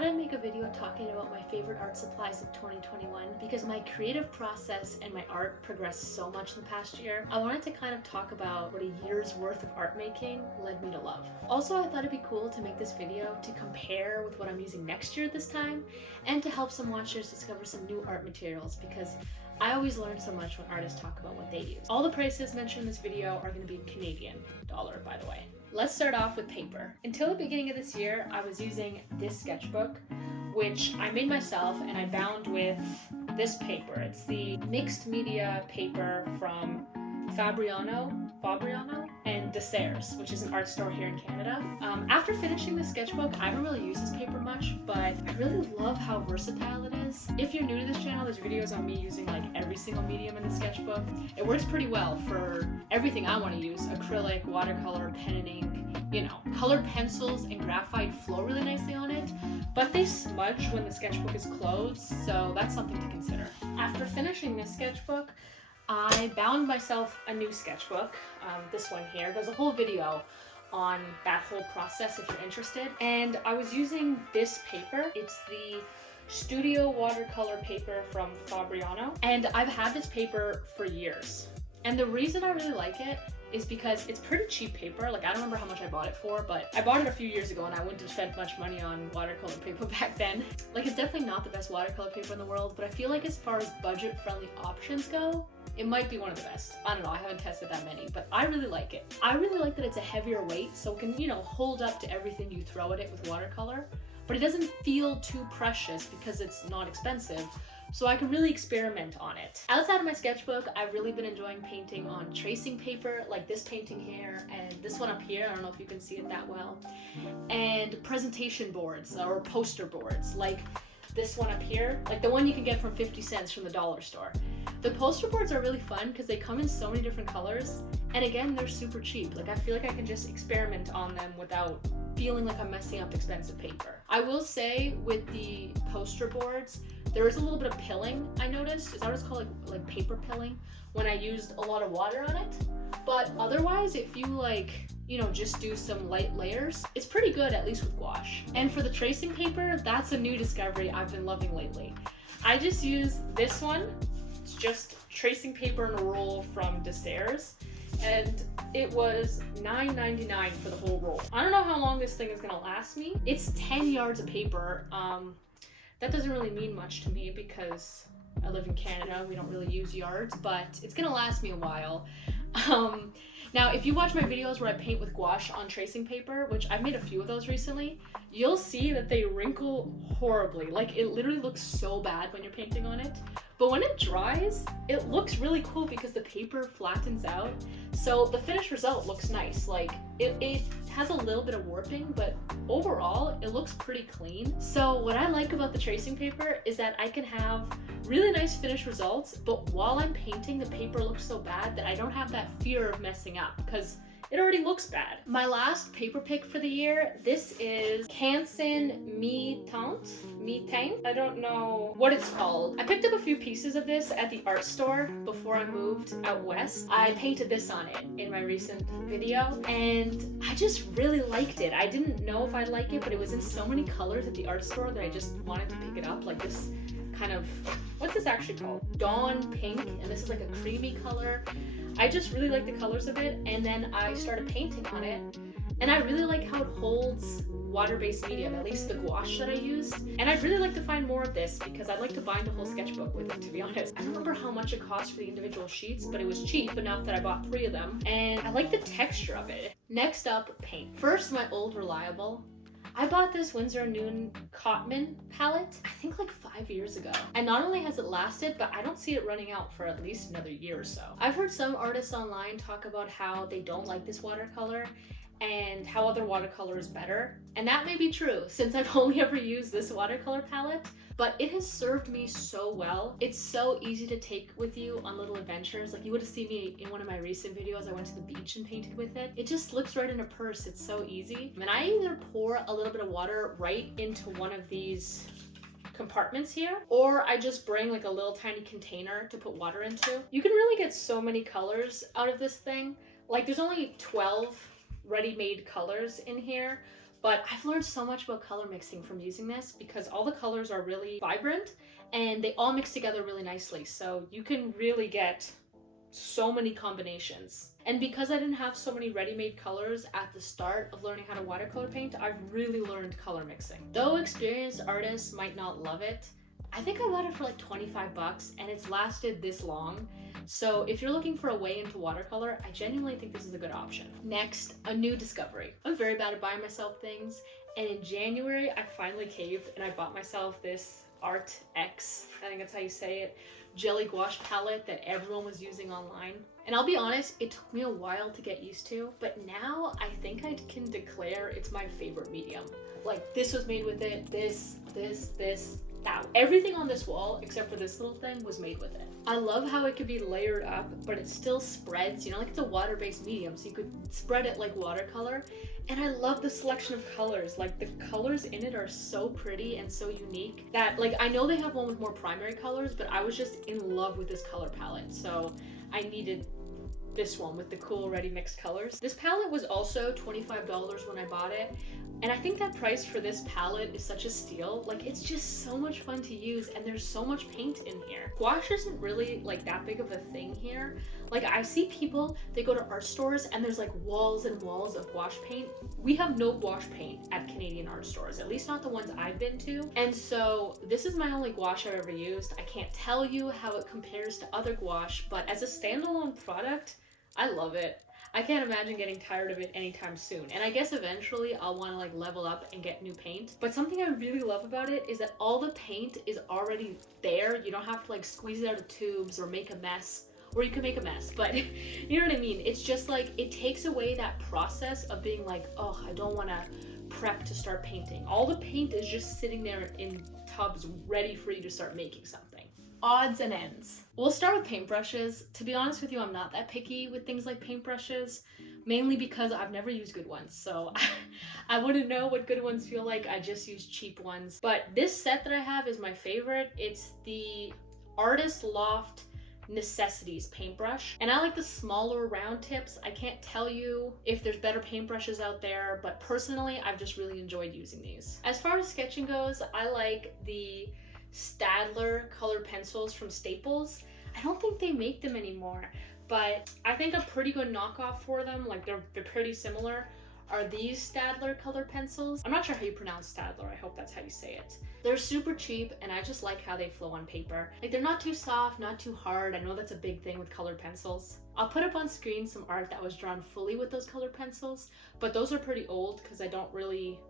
thought I'd make a video talking about my favorite art supplies of 2021 because my creative process and my art progressed so much in the past year. I wanted to kind of talk about what a year's worth of art making led me to love. Also, I thought it'd be cool to make this video to compare with what I'm using next year at this time and to help some watchers discover some new art materials because I always learn so much when artists talk about what they use. All the prices mentioned in this video are going to be in Canadian dollar, by the way. Let's start off with paper. Until the beginning of this year, I was using this sketchbook, which I made myself and I bound with this paper. It's the mixed media paper from Fabriano and Deserres, which is an art store here in Canada. After finishing the sketchbook, I haven't really used this paper much, but I really love how versatile it is. If you're new to this channel, there's videos on me using like every single medium in the sketchbook. It works pretty well for everything I want to use: acrylic, watercolor, pen and ink. You know, colored pencils and graphite flow really nicely on it, but they smudge when the sketchbook is closed, so that's something to consider. After finishing this sketchbook, I bound myself a new sketchbook, this one here. There's a whole video on that whole process if you're interested. And I was using this paper. It's the Studio Watercolor paper from Fabriano. And I've had this paper for years. And the reason I really like it is because it's pretty cheap paper. Like, I don't remember how much I bought it for, but I bought it a few years ago and I wouldn't have spent much money on watercolor paper back then. Like, it's definitely not the best watercolor paper in the world, but I feel like as far as budget-friendly options go, it might be one of the best. I don't know, I haven't tested that many, but I really like it. I really like that it's a heavier weight, so it can, you know, hold up to everything you throw at it with watercolor, but it doesn't feel too precious because it's not expensive, so I can really experiment on it. Outside of my sketchbook, I've really been enjoying painting on tracing paper, like this painting here, and this one up here, I don't know if you can see it that well, and presentation boards, or poster boards, like this one up here, like the one you can get from 50 cents from the dollar store. The poster boards are really fun because they come in so many different colors, and again, they're super cheap. Like, I feel like I can just experiment on them without feeling like I'm messing up expensive paper. I will say with the poster boards, there is a little bit of pilling I noticed. Is that what it's called? Like paper pilling, when I used a lot of water on it. But otherwise, if you like, you know, just do some light layers, it's pretty good, at least with gouache. And for the tracing paper, that's a new discovery I've been loving lately. I just use this one. It's just tracing paper in a roll from Deserres, and it was $9.99 for the whole roll. I don't know how long this thing is gonna last me. It's 10 yards of paper. That doesn't really mean much to me because I live in Canada, we don't really use yards, but it's gonna last me a while. Now, if you watch my videos where I paint with gouache on tracing paper, which I've made a few of those recently, you'll see that they wrinkle horribly. Like, it literally looks so bad when you're painting on it. But when it dries, it looks really cool because the paper flattens out. So the finished result looks nice. Like, it has a little bit of warping, but overall, it looks pretty clean. So what I like about the tracing paper is that I can have really nice finished results, but while I'm painting, the paper looks so bad that I don't have that fear of messing up because it already looks bad. My last paper pick for the year, this is Canson Mi-Teintes. I don't know what it's called. I picked up a few pieces of this at the art store before I moved out west. I painted this on it in my recent video, and I just really liked it. I didn't know if I'd like it, but it was in so many colors at the art store that I just wanted to pick it up. Like this kind of, what's this actually called? Dawn pink, and this is like a creamy color. I just really like the colors of it, and then I started painting on it, and I really like how it holds water-based medium, at least the gouache that I used. And I'd really like to find more of this because I'd like to bind a whole sketchbook with it, to be honest. I don't remember how much it cost for the individual sheets, but it was cheap enough that I bought 3 of them, and I like the texture of it. Next up, paint. First, my old reliable. I bought this Windsor Noon Cotman palette, I think like 5 years ago. And not only has it lasted, but I don't see it running out for at least another year or so. I've heard some artists online talk about how they don't like this watercolor and how other watercolor is better. And that may be true since I've only ever used this watercolor palette, but it has served me so well. It's so easy to take with you on little adventures. Like, you would have seen me in one of my recent videos, I went to the beach and painted with it. It just slips right in a purse, it's so easy. And I either pour a little bit of water right into one of these compartments here, or I just bring like a little tiny container to put water into. You can really get so many colors out of this thing. Like, there's only 12 ready-made colors in here, But I've learned so much about color mixing from using this because all the colors are really vibrant and they all mix together really nicely. So you can really get so many combinations. And because I didn't have so many ready-made colors at the start of learning how to watercolor paint, I've really learned color mixing. Though experienced artists might not love it, I think I got it for like 25 bucks and it's lasted this long. So if you're looking for a way into watercolor, I genuinely think this is a good option. Next, a new discovery. I'm very bad at buying myself things, and in January I finally caved and I bought myself this Arrtx, I think that's how you say it, jelly gouache palette that everyone was using online. And I'll be honest, it took me a while to get used to, but now I think I can declare it's my favorite medium. Like, this was made with it, this, that. Everything on this wall, except for this little thing, was made with it. I love how it could be layered up, but it still spreads, you know, like it's a water-based medium, so you could spread it like watercolor. And I love the selection of colors. Like, the colors in it are so pretty and so unique that, like, I know they have one with more primary colors, but I was just in love with this color palette, so I needed this one with the cool ready mixed colors. This palette was also $25 when I bought it, and I think that price for this palette is such a steal. Like, it's just so much fun to use and there's so much paint in here. Gouache isn't really like that big of a thing here. Like, I see people, they go to art stores and there's like walls and walls of gouache paint. We have no gouache paint at Canadian art stores, at least not the ones I've been to. And so this is my only gouache I've ever used. I can't tell you how it compares to other gouache, but as a standalone product, I love it. I can't imagine getting tired of it anytime soon. And I guess eventually I'll want to like level up and get new paint. But something I really love about it is that all the paint is already there. You don't have to like squeeze it out of tubes or make a mess. Or you can make a mess, but you know what I mean? It's just like, it takes away that process of being like, oh, I don't want to prep to start painting. All the paint is just sitting there in tubs ready for you to start making something. Odds and ends. We'll start with paintbrushes. To be honest with you, I'm not that picky with things like paintbrushes, mainly because I've never used good ones. So I wouldn't know what good ones feel like. I just use cheap ones. But this set that I have is my favorite. It's the Loft Necessities paintbrush, and I like the smaller round tips. I can't tell you if there's better paintbrushes out there, but personally I've just really enjoyed using these. As far as sketching goes, I like the Staedtler colored pencils from Staples. I don't think they make them anymore, but I think a pretty good knockoff for them, like they're pretty similar, are these Staedtler colored pencils. I'm not sure how you pronounce Staedtler, I hope that's how you say it. They're super cheap and I just like how they flow on paper. Like, they're not too soft, not too hard. I know that's a big thing with colored pencils. I'll put up on screen some art that was drawn fully with those colored pencils, but those are pretty old because I don't really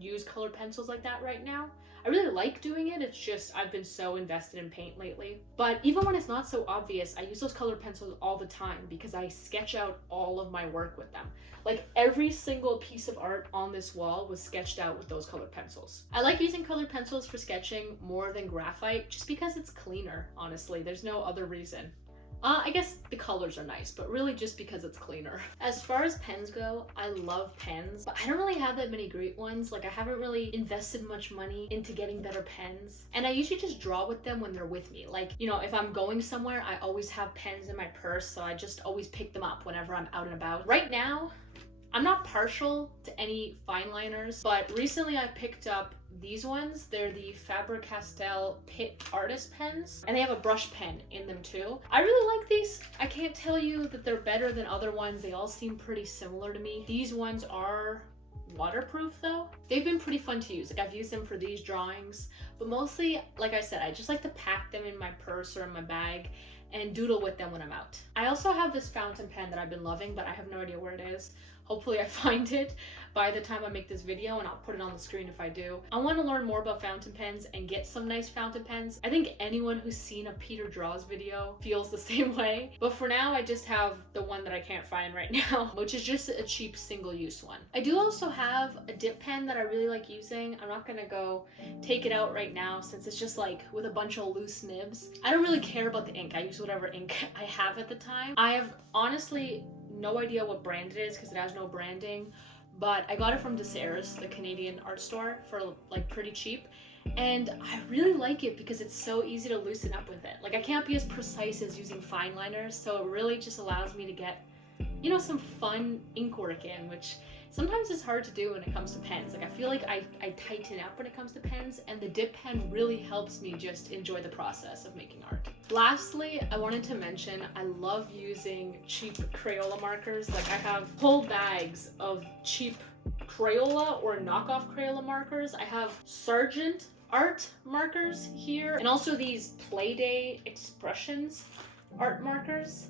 use colored pencils like that right now. I really like doing it, it's just I've been so invested in paint lately. But even when it's not so obvious, I use those colored pencils all the time because I sketch out all of my work with them. Like, every single piece of art on this wall was sketched out with those colored pencils. I like using colored pencils for sketching more than graphite just because it's cleaner, honestly. There's no other reason. I guess the colors are nice, but really just because it's cleaner. As far as pens go, I love pens, but I don't really have that many great ones. Like, I haven't really invested much money into getting better pens, and I usually just draw with them when they're with me. Like, you know, if I'm going somewhere, I always have pens in my purse, so I just always pick them up whenever I'm out and about. Right now, I'm not partial to any fine liners, but recently I picked up these ones. They're the Faber-Castell Pit Artist pens, and they have a brush pen in them too. I really like these. I can't tell you that they're better than other ones. They all seem pretty similar to me. These ones are waterproof though. They've been pretty fun to use. Like, I've used them for these drawings, but mostly, like I said, I just like to pack them in my purse or in my bag and doodle with them when I'm out. I also have this fountain pen that I've been loving, but I have no idea where it is. Hopefully I find it by the time I make this video, and I'll put it on the screen if I do. I want to learn more about fountain pens and get some nice fountain pens. I think anyone who's seen a Peter Draws video feels the same way. But for now, I just have the one that I can't find right now, which is just a cheap single-use one. I do also have a dip pen that I really like using. I'm not gonna go take it out right now since it's just like with a bunch of loose nibs. I don't really care about the ink. I use whatever ink I have at the time. I have honestly no idea what brand it is because it has no branding, but I got it from Deserres, the Canadian art store, for like pretty cheap, and I really like it because it's so easy to loosen up with it. Like, I can't be as precise as using fine liners, so it really just allows me to get, you know, some fun ink work in, which sometimes it's hard to do when it comes to pens. Like I feel like I tighten up when it comes to pens, and the dip pen really helps me just enjoy the process of making art. Lastly, I wanted to mention I love using cheap Crayola markers. Like I have whole bags of cheap Crayola or knockoff Crayola markers. I have Sargent art markers here, and also these Playday expressions art markers.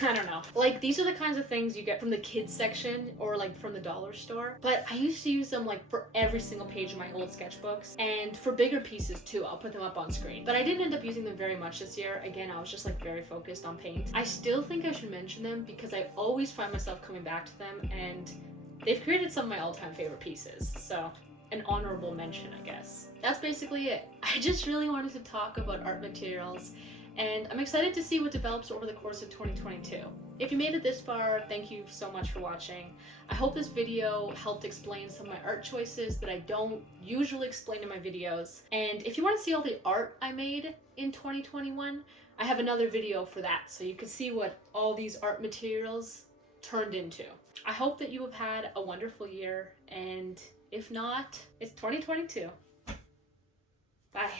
I don't know. Like these are the kinds of things you get from the kids section or like from the dollar store. But I used to use them like for every single page of my old sketchbooks, and for bigger pieces too. I'll put them up on screen. But I didn't end up using them very much this year. Again, I was just like very focused on paint. I still think I should mention them because I always find myself coming back to them, and they've created some of my all-time favorite pieces. So an honorable mention, I guess. That's basically it. I just really wanted to talk about art materials, and I'm excited to see what develops over the course of 2022. If you made it this far, thank you so much for watching. I hope this video helped explain some of my art choices that I don't usually explain in my videos. And if you want to see all the art I made in 2021, I have another video for that, so you can see what all these art materials turned into. I hope that you have had a wonderful year, and if not, it's 2022. Bye.